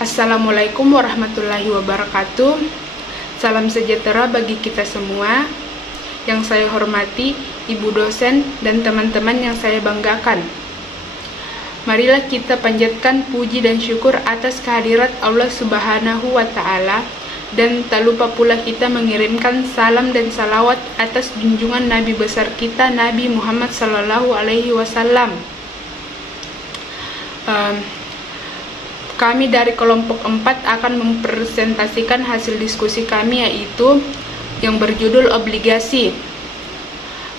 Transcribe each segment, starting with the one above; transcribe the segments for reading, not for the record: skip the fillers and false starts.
Assalamualaikum warahmatullahi wabarakatuh. Salam sejahtera bagi kita semua. Yang saya hormati Ibu dosen dan teman-teman yang saya banggakan. Marilah kita panjatkan puji dan syukur atas kehadirat Allah Subhanahu wa Ta'ala, dan tak lupa pula kita mengirimkan salam dan salawat atas junjungan Nabi besar kita, Nabi Muhammad Sallallahu Alaihi Wasallam. Kami dari kelompok 4 akan mempresentasikan hasil diskusi kami, yaitu yang berjudul obligasi.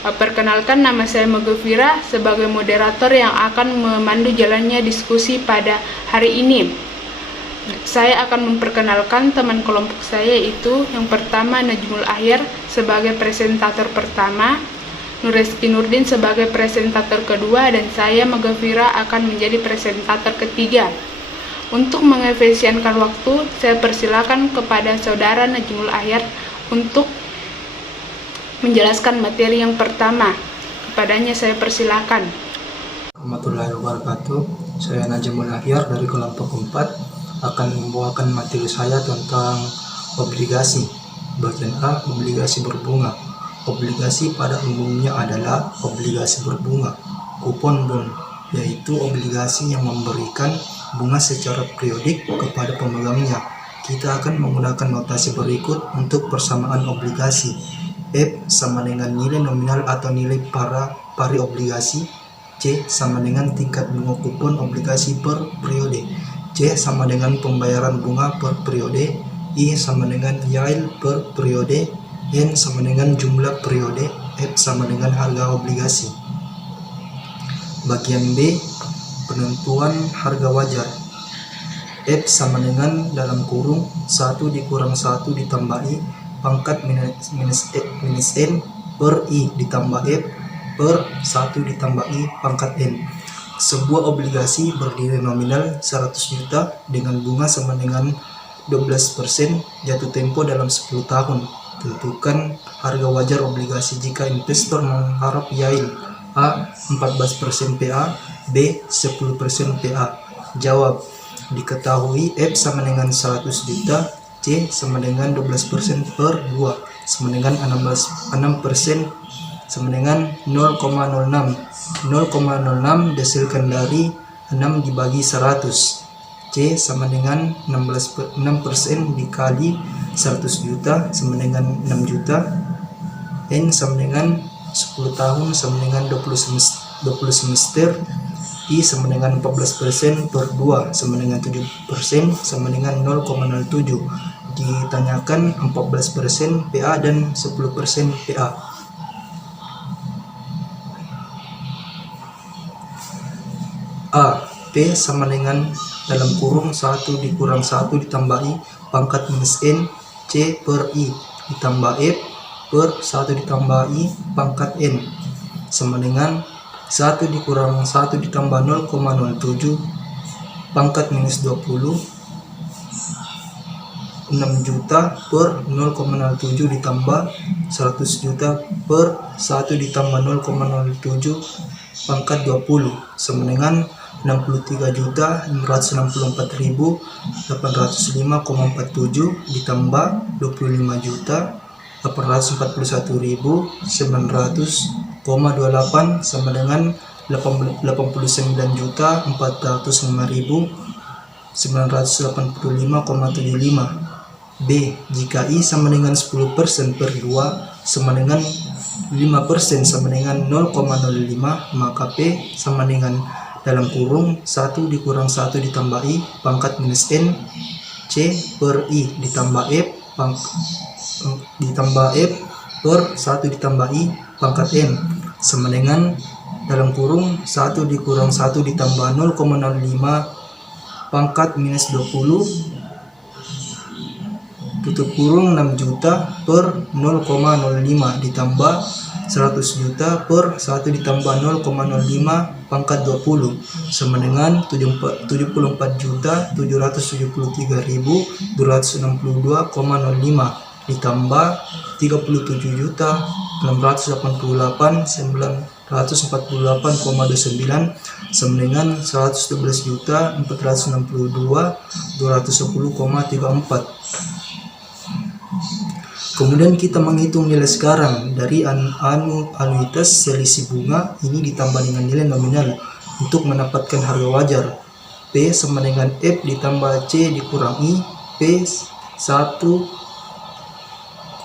Perkenalkan, nama saya Magufira sebagai moderator yang akan memandu jalannya diskusi pada hari ini. Saya akan memperkenalkan teman kelompok saya, yaitu yang pertama Najmul Ahyar sebagai presentator pertama, Nureski Nurdin sebagai presentator kedua, dan saya Magufira akan menjadi presentator ketiga. Untuk mengefisienkan waktu, saya persilakan kepada saudara Najmul Ahyar untuk menjelaskan materi yang pertama. Kepadanya saya persilakan. Warahmatullahi wabarakatuh. Saya Najmul Ahyar dari kelompok 4 akan membawakan materi saya tentang obligasi. Bagian A, obligasi berbunga. Obligasi pada umumnya adalah obligasi berbunga, kupon bond, yaitu obligasi yang memberikan bunga secara periodik kepada pemegangnya. Kita akan menggunakan notasi berikut untuk persamaan obligasi. F sama dengan nilai nominal atau nilai pari obligasi. C sama dengan tingkat bunga kupon obligasi per periode. C sama dengan pembayaran bunga per periode. I sama dengan yield per periode. N sama dengan jumlah periode. F sama dengan harga obligasi. Bagian B, penentuan harga wajar. F sama dengan dalam kurung 1 dikurang 1 ditambah I pangkat minus N per I ditambah F per 1 ditambah I pangkat N. Sebuah obligasi bernilai nominal 100 juta dengan bunga sama dengan 12% jatuh tempo dalam 10 tahun. Tentukan harga wajar obligasi jika investor mengharap yield A 14% PA, B 10% PA. Jawab: diketahui F sama dengan 100 juta, C sama dengan 12% per 2 sama dengan 6% sama dengan 0,06. 0,06 dihasilkan dari 6 dibagi 100. C sama dengan 6% dikali 100 juta sama dengan 6 juta. N sama dengan 10 tahun sama dengan 20 semester. I sama dengan 14% per 2 sama dengan 7% sama dengan 0,07. Ditanyakan 14% PA dan 10% PA. A. P sama dengan dalam kurung 1 dikurang 1 ditambah I pangkat minus N C per I ditambah F per 1 ditambah I pangkat N sama dengan 1 dikurang 1 ditambah 0,07 pangkat minus 20. 6 juta per 0,07 ditambah 100 juta per 1 ditambah 0,07 pangkat 20 sama dengan 63.664.805,47 ditambah 25.841.900,28 sama dengan 89.405.985,75. B. Jika I sama dengan 10% per 2 sama dengan 5% sama dengan 0,05, maka P sama dengan dalam kurung 1 dikurang 1 ditambah I pangkat minus N C per I ditambah F per 1 ditambah I pangkat N sama dengan dalam kurung 1 dikurang 1 ditambah 0,05 pangkat minus 20 tutup kurung 6 juta per 0,05 ditambah 100 juta per 1 ditambah 0,05 pangkat 20 sama dengan 74.273.262,05 ditambah 37.688.900 sama dengan 111.462.210,34. Kemudian kita menghitung nilai sekarang dari anuitas selisih bunga ini ditambah dengan nilai nominal untuk mendapatkan harga wajar. P sama dengan F ditambah C dikurang I, P1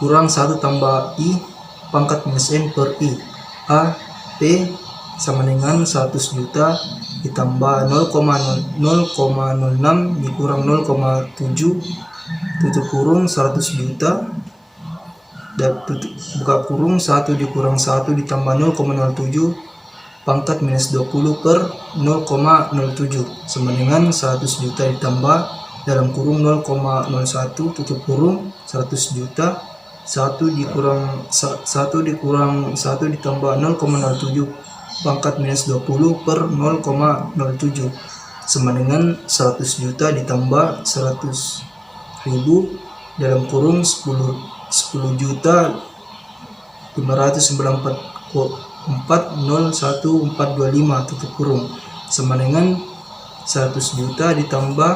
kurang 1 tambah I pangkat minus N per I. A, P sama dengan 100 juta ditambah 0,06 dikurang 0,7 tutup kurung 100 juta buka kurung 1 dikurang 1 ditambah 0,07 pangkat minus 20 per 0,07 sama dengan 100 juta ditambah dalam kurung 0,01 tutup kurung 100 juta 1 dikurang 1 ditambah 0,07 pangkat minus 20 per 0,07 sama dengan 100 juta ditambah 100.000 dalam kurung 10.594.01.425 tutup kurung sama dengan 100 juta ditambah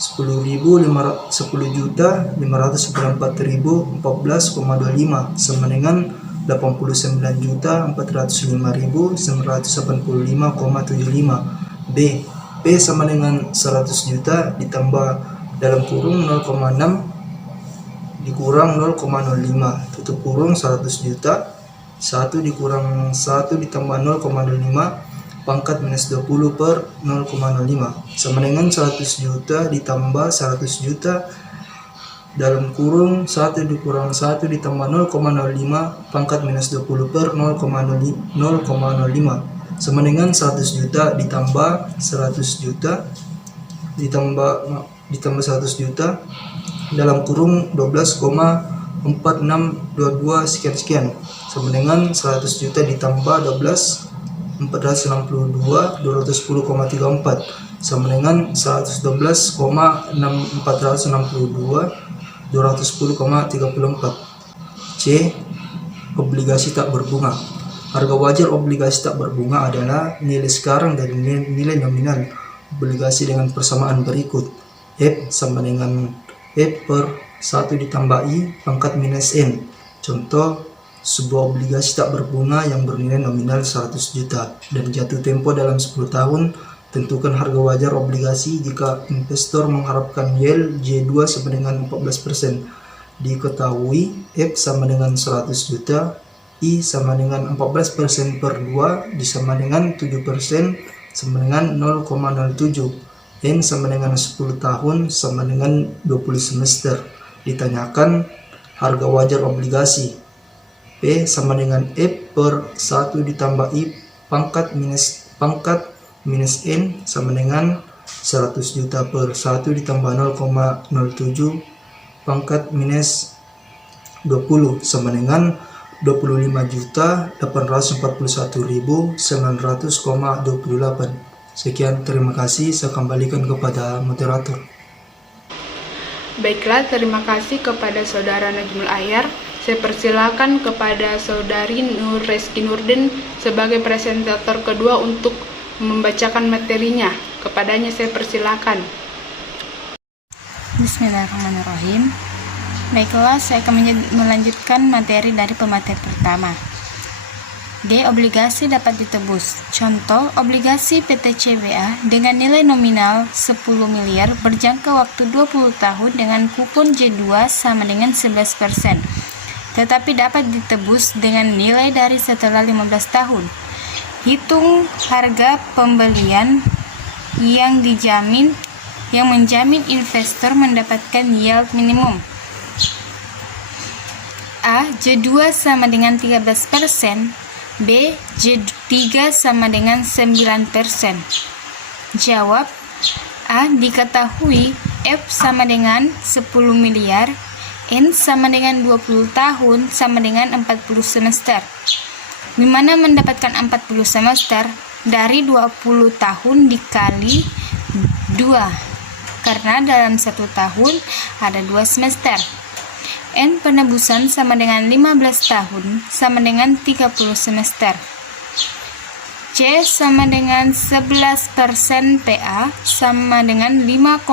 10.594.014,25 sama dengan 89.405.985,75. B. P sama dengan 100 juta ditambah dalam kurung 0,6 dikurang 0,05 tutup kurung 100 juta 1 dikurang 1 ditambah 0,05 pangkat minus 20 per 0,05 sama dengan 100 juta ditambah 100 juta dalam kurung 1 dikurang 1 ditambah 0,05 pangkat minus 20 per 0,05 sama dengan 100 juta ditambah 100 juta ditambah 100 juta dalam kurung 12,4622 sekian sama dengan 100 juta ditambah 12.462.210,34 sama dengan 112,462.210,34. C. Obligasi tak berbunga. Harga wajar obligasi tak berbunga adalah nilai sekarang dari nilai nominal obligasi dengan persamaan berikut. F sama dengan F per 1 ditambah I pangkat minus N. Contoh, sebuah obligasi tak berbunga yang bernilai nominal 100 juta dan jatuh tempo dalam 10 tahun. Tentukan harga wajar obligasi jika investor mengharapkan yield J2 sama dengan 14%. Diketahui F sama dengan 100 juta, I sama dengan 14% per 2 disama dengan 7% sama dengan 0,07. N sama dengan 10 tahun sama dengan 20 semester. Ditanyakan harga wajar obligasi. P sama dengan F per 1 ditambah I pangkat minus N sama dengan 100 juta per 1 ditambah 0,07 pangkat minus 20 sama dengan 25.841.900,28. Sekian, terima kasih. Saya kembalikan kepada moderator. Baiklah, terima kasih kepada Saudara Najmul Ahyar. Saya persilakan kepada Saudari Nur Reski Nurdin sebagai presentator kedua untuk membacakan materinya. Kepadanya saya persilakan. Bismillahirrahmanirrahim. Baiklah, saya akan melanjutkan materi dari pemateri pertama. D. Obligasi dapat ditebus. Contoh, obligasi PT CBA dengan nilai nominal 10 miliar berjangka waktu 20 tahun dengan kupon J2 sama dengan 11%, tetapi dapat ditebus dengan nilai dari setelah 15 tahun. Hitung harga pembelian yang menjamin investor mendapatkan yield minimum. A. J2 sama dengan 13%, B. J3 sama dengan 9%. Jawab. A. Diketahui F sama dengan 10 miliar, N sama dengan 20 tahun sama dengan 40 semester. Di mana mendapatkan 40 semester dari 20 tahun dikali 2, karena dalam 1 tahun ada 2 semester. N penebusan sama dengan 15 tahun sama dengan 30 semester. C sama dengan 11% PA sama dengan 5,5%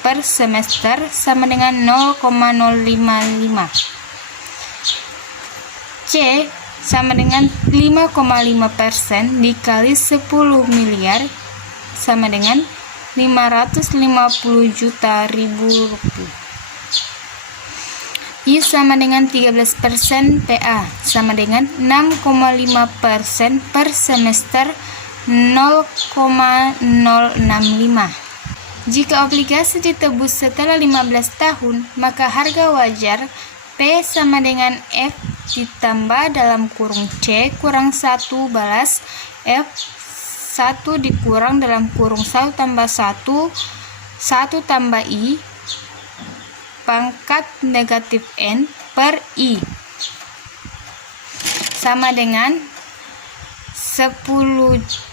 per semester sama dengan 0,055. C sama dengan 5,5% dikali 10 miliar sama dengan 550 juta ribu rupiah. Y sama dengan 13% PA sama dengan 6,5% per semester 0,065. Jika obligasi ditebus setelah 15 tahun, maka harga wajar P sama dengan F ditambah dalam kurung C kurang 1 balas F 1 dikurang dalam kurung 1 tambah 1 tambah I pangkat negatif N per I sama dengan 10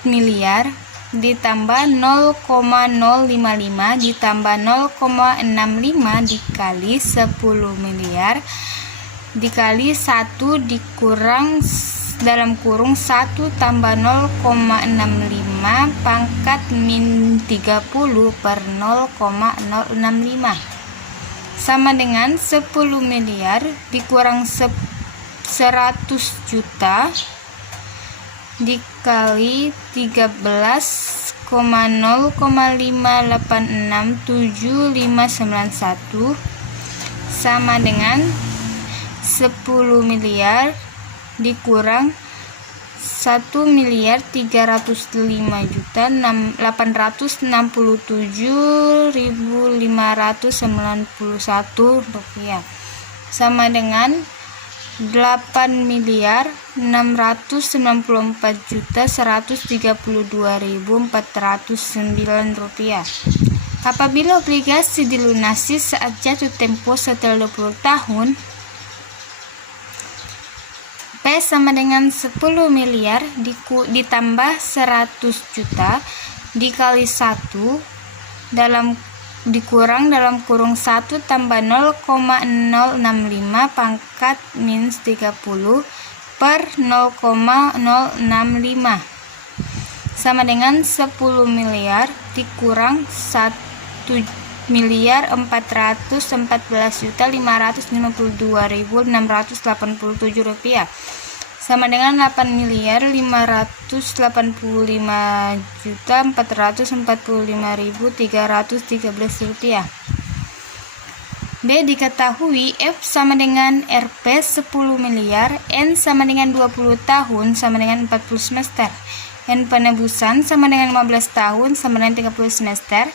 miliar ditambah 0,055 ditambah 0,65 dikali 10 miliar dikali 1 dikurang dalam kurung 1 tambah 0,65 pangkat min 30 per 0,065 sama dengan 10 miliar dikurang 100 juta dikali 13,0586751 sama dengan 10 miliar dikurang 1.867.591 rupiah sama dengan 8.994.132.409 rupiah. Apabila obligasi dilunasi saat jatuh tempo setelah 20 tahun, P sama dengan 10 miliar ditambah 100 juta dikali 1 dikurang dalam kurung 1 tambah 0,065 pangkat minus 30 per 0,065 sama dengan 10 miliar dikurang 1.414.552.687 rupiah sama dengan 8.555.445.313 rupiah. B diketahui F sama dengan Rp 10 miliar, N sama dengan 20 tahun sama dengan 40 semester, N penebusan sama dengan 15 tahun sama dengan 30 semester,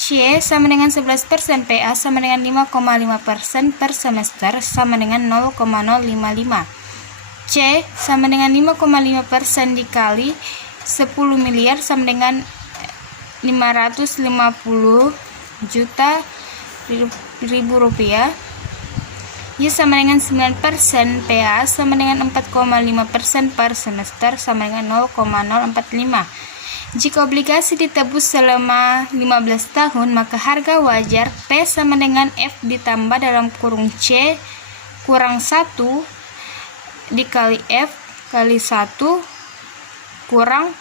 C sama dengan 11%, PA sama dengan 5,5% per semester sama dengan 0,055. C sama dengan 5,5% dikali 10 miliar sama dengan 550 juta ribu rupiah. Y sama dengan 9%, PA sama dengan 4,5% per semester sama dengan 0,045. Jika obligasi ditebus selama 15 tahun, maka harga wajar P sama dengan F ditambah dalam kurung C kurang 1 dikali F kali 1 kurang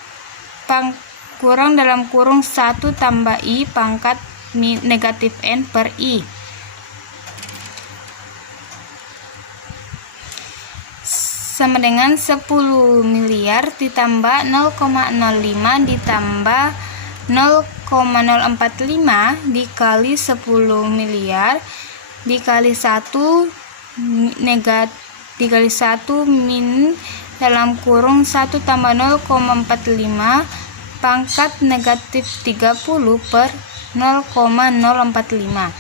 dalam kurung 1 tambah I pangkat negatif N per I sama dengan 10 miliar ditambah 0,05 ditambah 0,045 dikali 10 miliar dikali 1 dikali 1 min dalam kurung 1 tambah 0,45 pangkat negatif 30 per 0,045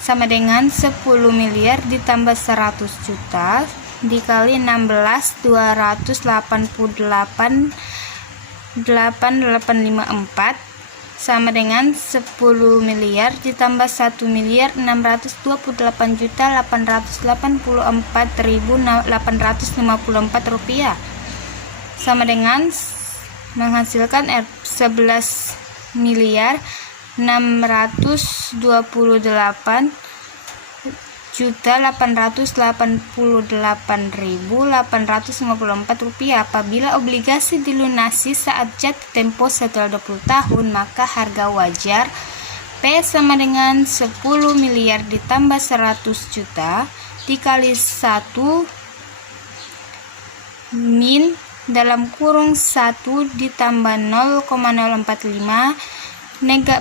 sama dengan 10 miliar ditambah 100 juta dikali 16.288.854 sama dengan 10 miliar ditambah 1 miliar 628.884.854 rupiah sama dengan menghasilkan 11 miliar 628 rupiah. Apabila obligasi dilunasi saat jatuh tempo setelah 20 tahun, maka harga wajar P sama dengan 10 miliar ditambah 100 juta dikali 1 min dalam kurung 1 ditambah 0,045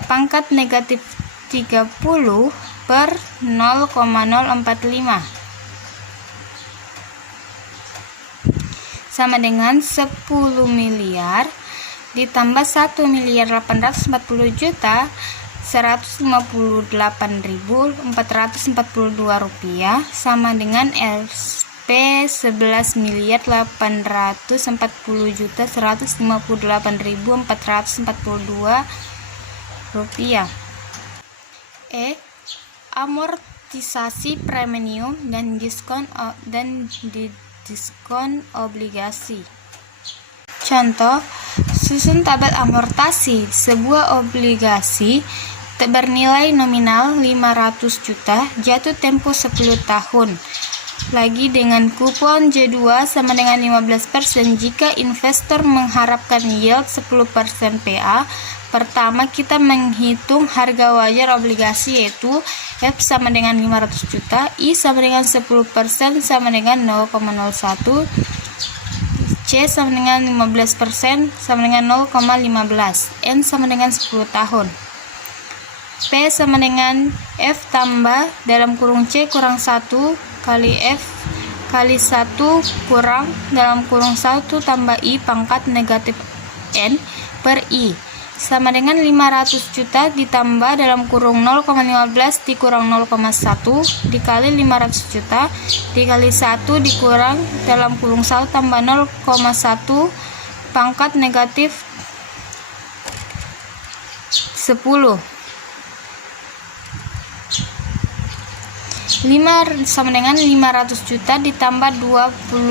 pangkat negatif 30 per 0,045 sama dengan 10 miliar ditambah 1 miliar 840 juta 158.442 rupiah sama dengan SP 11 miliar 840 juta 158.442 rupiah. Amortisasi premium dan diskon obligasi. Contoh, susun tabel amortasi sebuah obligasi bernilai nominal 500 juta, jatuh tempo 10 tahun. Lagi dengan kupon J2 sama dengan 15% jika investor mengharapkan yield 10% PA. Pertama, kita menghitung harga wajar obligasi, yaitu F sama dengan 500 juta, I sama dengan 10% sama dengan 0,01, C sama dengan 15% sama dengan 0,15, N sama dengan 10 tahun. P sama dengan F tambah dalam kurung C kurang 1 kali F kali 1 kurang dalam kurung 1 tambah I pangkat negatif N per I sama dengan 500 juta ditambah dalam kurung 0,15 dikurang 0,1 dikali 500 juta dikali 1 dikurang dalam kurung 1 tambah 0,1 pangkat negatif 10. 5 sama dengan 500 juta ditambah 25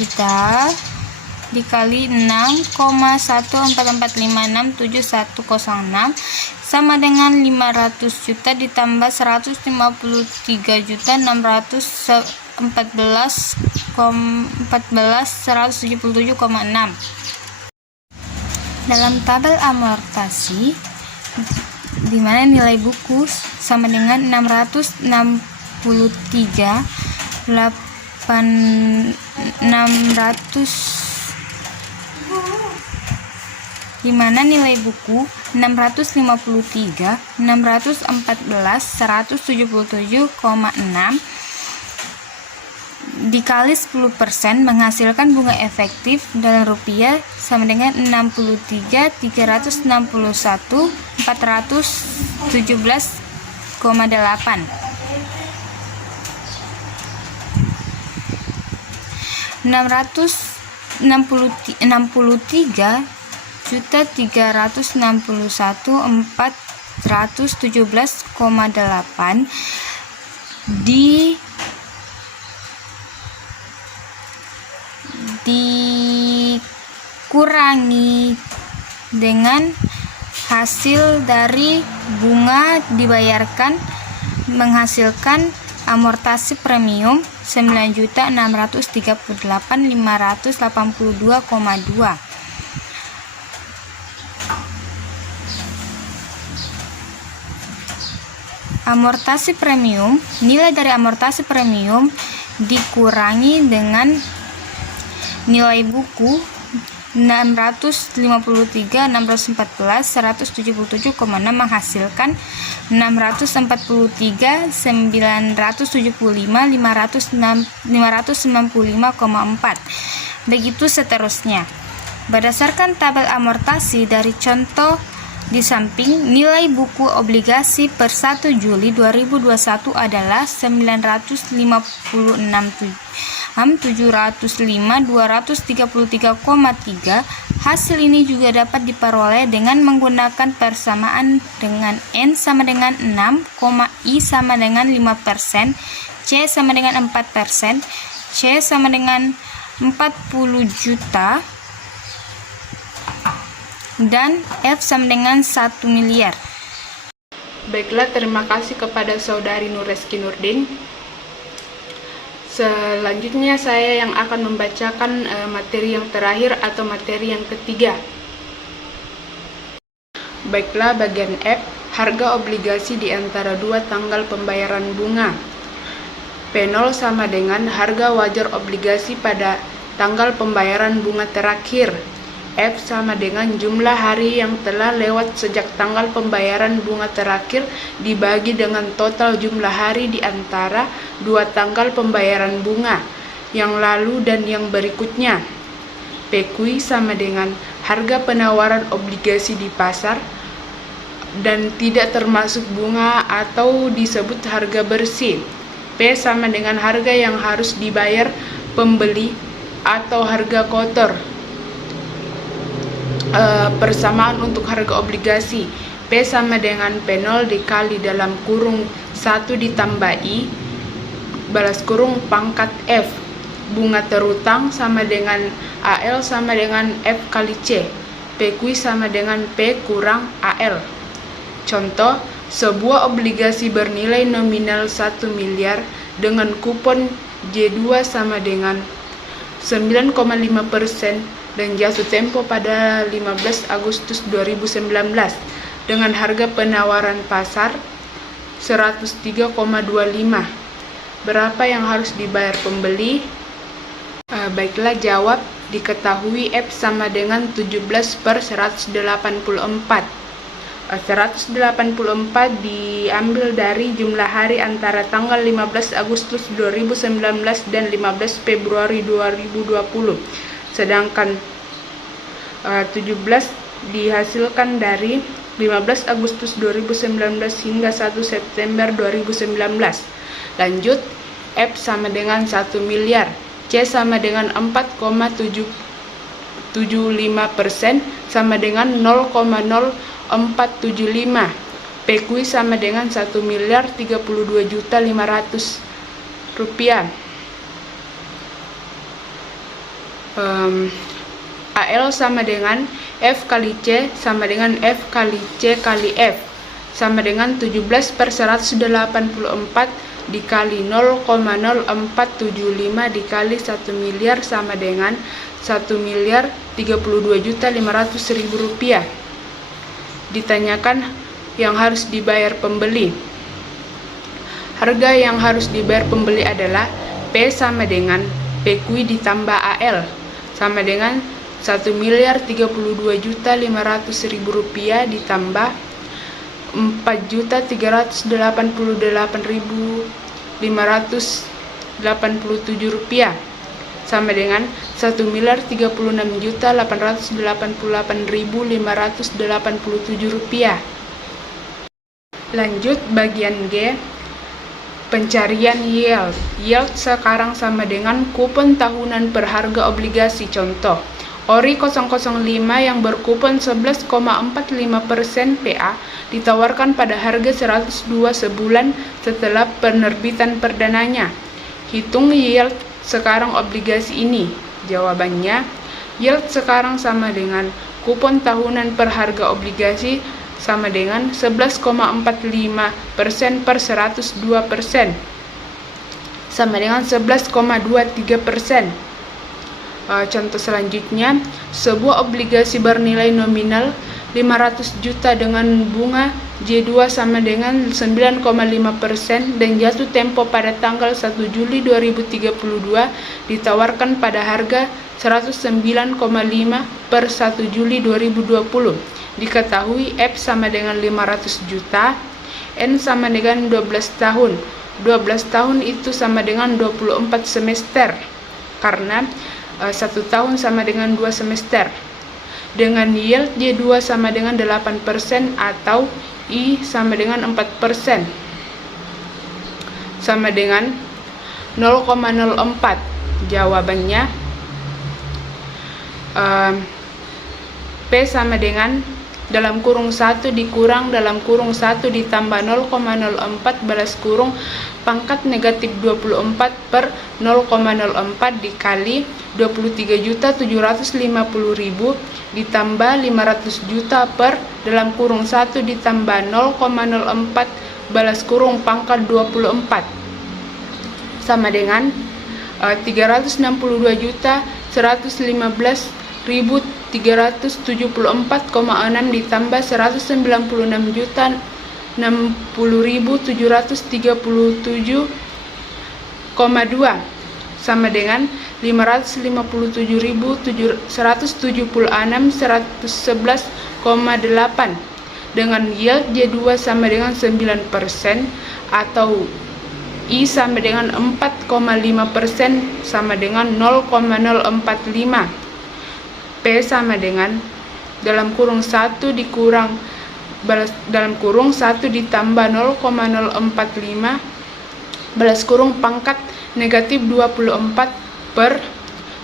juta dikali 6,144567106 sama dengan 500 juta ditambah 150.314,177,6. Dalam tabel amortasi di mana nilai buku sama dengan 653 dikali 10% menghasilkan bunga efektif dalam rupiah sama dengan 63.417,8. 663.361.417,8 dikurangi dengan hasil dari bunga dibayarkan menghasilkan amortasi premium 9.638.582,2. Amortasi premium, nilai dari amortasi premium dikurangi dengan nilai buku 653.614.177,6 menghasilkan 649.595,4. Begitu seterusnya. Berdasarkan tabel amortasi dari contoh di samping, nilai buku obligasi per 1 Juli 2021 adalah 956.705.233,3. Hasil ini juga dapat diperoleh dengan menggunakan persamaan dengan N sama dengan 6, I sama dengan 5%, C sama dengan 4%, C sama dengan 40 juta, dan F sama dengan 1 miliar. Baiklah, terima kasih kepada Saudari Nureski Nurdin. Selanjutnya saya yang akan membacakan materi yang terakhir atau materi yang ketiga. Baiklah, bagian F, harga obligasi di antara dua tanggal pembayaran bunga. P0 sama dengan harga wajar obligasi pada tanggal pembayaran bunga terakhir. F sama dengan jumlah hari yang telah lewat sejak tanggal pembayaran bunga terakhir dibagi dengan total jumlah hari di antara dua tanggal pembayaran bunga yang lalu dan yang berikutnya. PQ sama dengan harga penawaran obligasi di pasar dan tidak termasuk bunga atau disebut harga bersih. P sama dengan harga yang harus dibayar pembeli atau harga kotor. Persamaan untuk harga obligasi. P sama dengan P0 dikali dalam kurung 1 ditambah I balas kurung pangkat F. Bunga terutang sama dengan AL sama dengan F kali C. PQ sama dengan P kurang AL. Contoh, sebuah obligasi bernilai nominal 1 miliar dengan kupon J2 sama dengan 9,5% dan jatuh tempo pada 15 Agustus 2019 dengan harga penawaran pasar 103,25. Berapa yang harus dibayar pembeli? Baiklah, jawab. Diketahui F sama dengan 17/184. 184 diambil dari jumlah hari antara tanggal 15 Agustus 2019 dan 15 Februari 2020. Sedangkan 17 dihasilkan dari 15 Agustus 2019 hingga 1 September 2019. Lanjut, F sama dengan 1 miliar, C sama dengan 4,775% sama dengan 0,0475. PQ sama dengan 1.032.500.000 rupiah. AL sama dengan F kali C sama dengan F kali C kali F sama dengan 17/184 dikali 0,0475 dikali 1 miliar sama dengan 1.032.500.000 rupiah. Ditanyakan yang harus dibayar pembeli. Harga yang harus dibayar pembeli adalah P sama dengan PQ ditambah AL sama dengan 1.032.500.000 rupiah ditambah 4.388.587 rupiah sama dengan 1.036.888.587 rupiah. Lanjut, bagian G, pencarian yield. Yield sekarang sama dengan kupon tahunan per harga obligasi. Contoh, Ori 005 yang berkupon 11,45% PA ditawarkan pada harga 102 sebulan setelah penerbitan perdananya. Hitung yield sekarang obligasi ini. Jawabannya, yield sekarang sama dengan kupon tahunan per harga obligasi sama dengan 11,45% per 102% sama dengan 11,23%. Contoh selanjutnya, sebuah obligasi bernilai nominal 500 juta dengan bunga J2 sama dengan 9,5% dan jatuh tempo pada tanggal 1 Juli 2032 ditawarkan pada harga 109,5 per 1 Juli 2020. Diketahui F sama dengan 500 juta, N sama dengan 12 tahun. 12 tahun itu sama dengan 24 semester karena 1 tahun sama dengan 2 semester. Dengan yield J2 sama dengan 8% atau I sama dengan 4% sama dengan 0,04. Jawabannya P sama dengan dalam kurung 1 dikurang dalam kurung 1 ditambah 0,04 balas kurung pangkat negatif 24 per 0,04 dikali 23.750.000 ditambah 500 juta per dalam kurung 1 ditambah 0,04 balas kurung pangkat 24 sama dengan 360.115.374,6 ditambah 190.737,2 sama dengan 557.176.111,8 dengan yield Y2 sama dengan 9% atau I sama dengan 4,5% sama dengan 0,045. P sama dengan dalam kurung 1 dikurang dalam kurung 1 ditambah 0,045 balas kurung pangkat negatif 24 per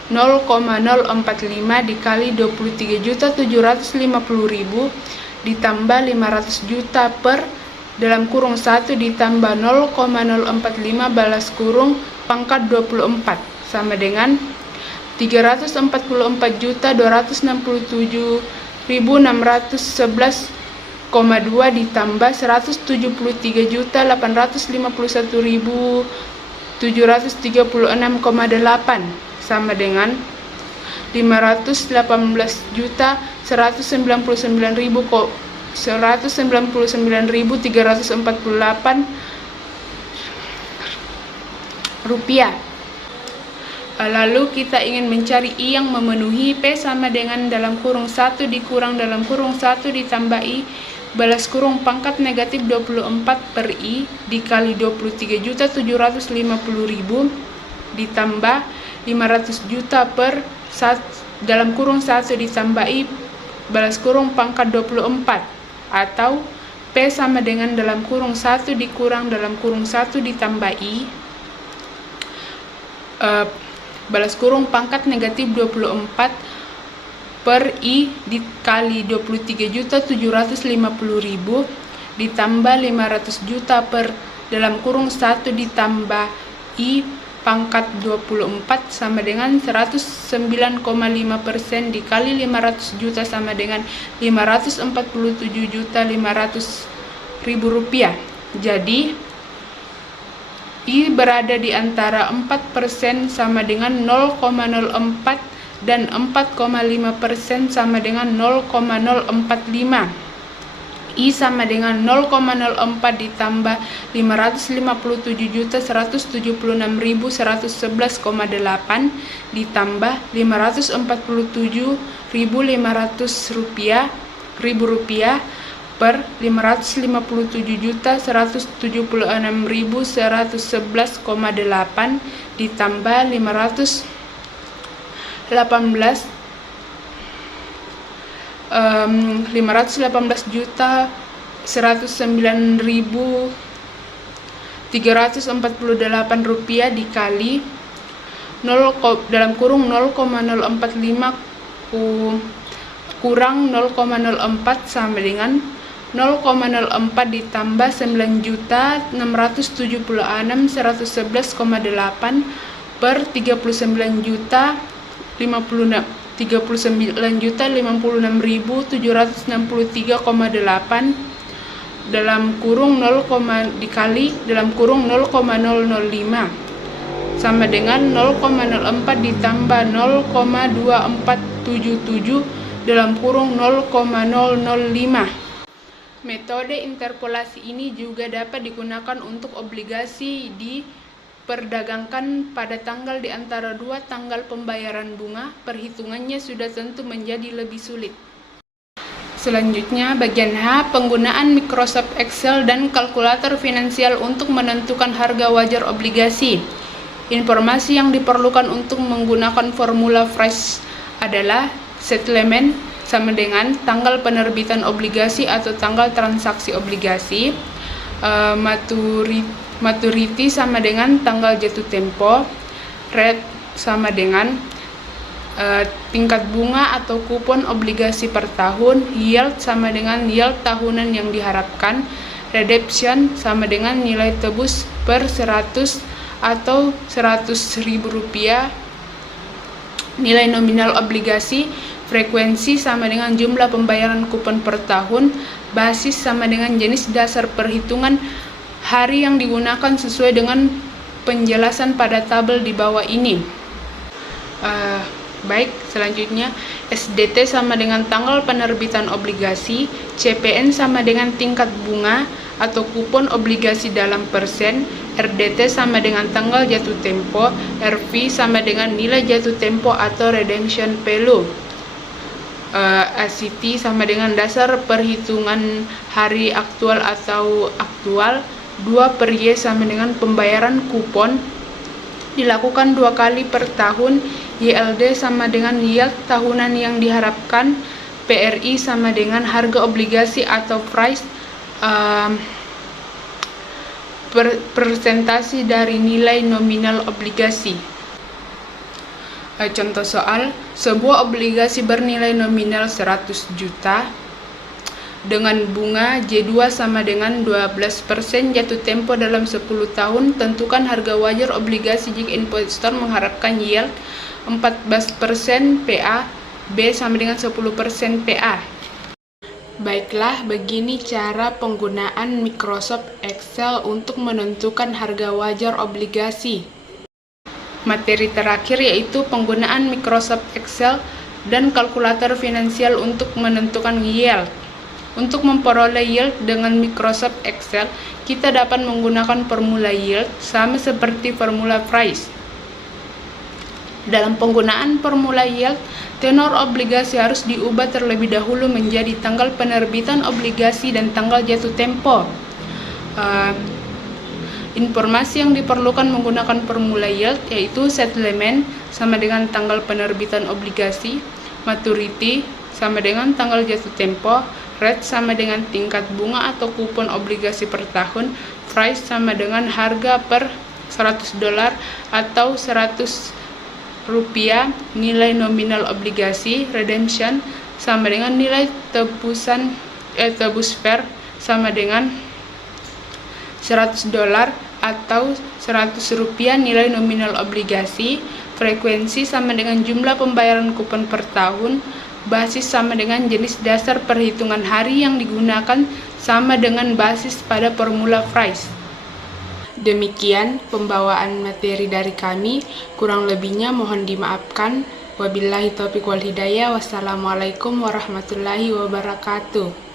0,045 dikali 23.750.000 ditambah 500 juta per dalam kurung 1 ditambah 0,045 balas kurung pangkat 24 sama dengan 344.667.611,2 ditambah 173.851.736,8 sama dengan 589.348 rupiah. Lalu kita ingin mencari I yang memenuhi. P sama dengan dalam kurung 1 dikurang dalam kurung 1 ditambah I balas kurung pangkat negatif 24 per I dikali 23.750.000 ditambah 500 juta per dalam kurung 1 ditambah I balas kurung pangkat 24 atau P sama dengan dalam kurung 1 dikurang dalam kurung 1 ditambah I balas kurung pangkat negatif 24 per I dikali 23.750.000 ditambah 500 juta per dalam kurung 1 ditambah I pangkat 24 sama dengan 109,5% dikali 500 juta sama dengan 547.500.000 rupiah. Jadi I berada di antara 4% sama dengan 0,04 dan 4,5% sama dengan 0,045. I sama dengan 0,04 ditambah 557.176.111,8 ditambah 547.500 rupiah per 557.176.111,8 ditambah 519.348 rupiah dikali dalam kurung 0,045 kurang 0,04 sama dengan 0,04 ditambah 9.676.111,8 per 39.056.763,8 dalam kurung 0, dikali dalam kurung 0,005 sama dengan 0,04 ditambah 0,2477 dalam kurung 0,005. Metode interpolasi ini juga dapat digunakan untuk obligasi diperdagangkan pada tanggal di antara dua tanggal pembayaran bunga. Perhitungannya sudah tentu menjadi lebih sulit. Selanjutnya, bagian H, penggunaan Microsoft Excel dan kalkulator finansial untuk menentukan harga wajar obligasi. Informasi yang diperlukan untuk menggunakan formula FRESH adalah settlement sama dengan tanggal penerbitan obligasi atau tanggal transaksi obligasi, maturity sama dengan tanggal jatuh tempo, rate sama dengan tingkat bunga atau kupon obligasi per tahun, yield sama dengan yield tahunan yang diharapkan, redemption sama dengan nilai tebus per 100 atau 100.000 rupiah, nilai nominal obligasi, frekuensi sama dengan jumlah pembayaran kupon per tahun, basis sama dengan jenis dasar perhitungan hari yang digunakan sesuai dengan penjelasan pada tabel di bawah ini. Baik, selanjutnya SDT sama dengan tanggal penerbitan obligasi, CPN sama dengan tingkat bunga atau kupon obligasi dalam persen, RDT sama dengan tanggal jatuh tempo, RV sama dengan nilai jatuh tempo atau redemption value, ACT sama dengan dasar perhitungan hari aktual atau aktual, 2/Y sama dengan pembayaran kupon dilakukan 2 kali per tahun, YLD sama dengan yield tahunan yang diharapkan, PRI sama dengan harga obligasi atau price, persentase dari nilai nominal obligasi. Contoh soal, sebuah obligasi bernilai nominal 100 juta dengan bunga J2 sama dengan 12% jatuh tempo dalam 10 tahun. Tentukan harga wajar obligasi jika investor mengharapkan yield 14% PA, B sama dengan 10% PA. Baiklah, begini cara penggunaan Microsoft Excel untuk menentukan harga wajar obligasi. Materi terakhir yaitu penggunaan Microsoft Excel dan kalkulator finansial untuk menentukan yield. Untuk memperoleh yield dengan Microsoft Excel, kita dapat menggunakan formula yield sama seperti formula price. Dalam penggunaan formula yield, tenor obligasi harus diubah terlebih dahulu menjadi tanggal penerbitan obligasi dan tanggal jatuh tempo. Informasi yang diperlukan menggunakan formula yield yaitu settlement sama dengan tanggal penerbitan obligasi, maturity sama dengan tanggal jatuh tempo, rate sama dengan tingkat bunga atau kupon obligasi per tahun, price sama dengan harga per $100 atau 100 rupiah, nilai nominal obligasi, redemption sama dengan nilai tebus fair sama dengan $100 atau 100 rupiah, nilai nominal obligasi, frekuensi sama dengan jumlah pembayaran kupon per tahun, basis sama dengan jenis dasar perhitungan hari yang digunakan sama dengan basis pada formula price. Demikian pembawaan materi dari kami, kurang lebihnya mohon dimaafkan. Wabillahi taufiq wal hidayah. Wassalamualaikum warahmatullahi wabarakatuh.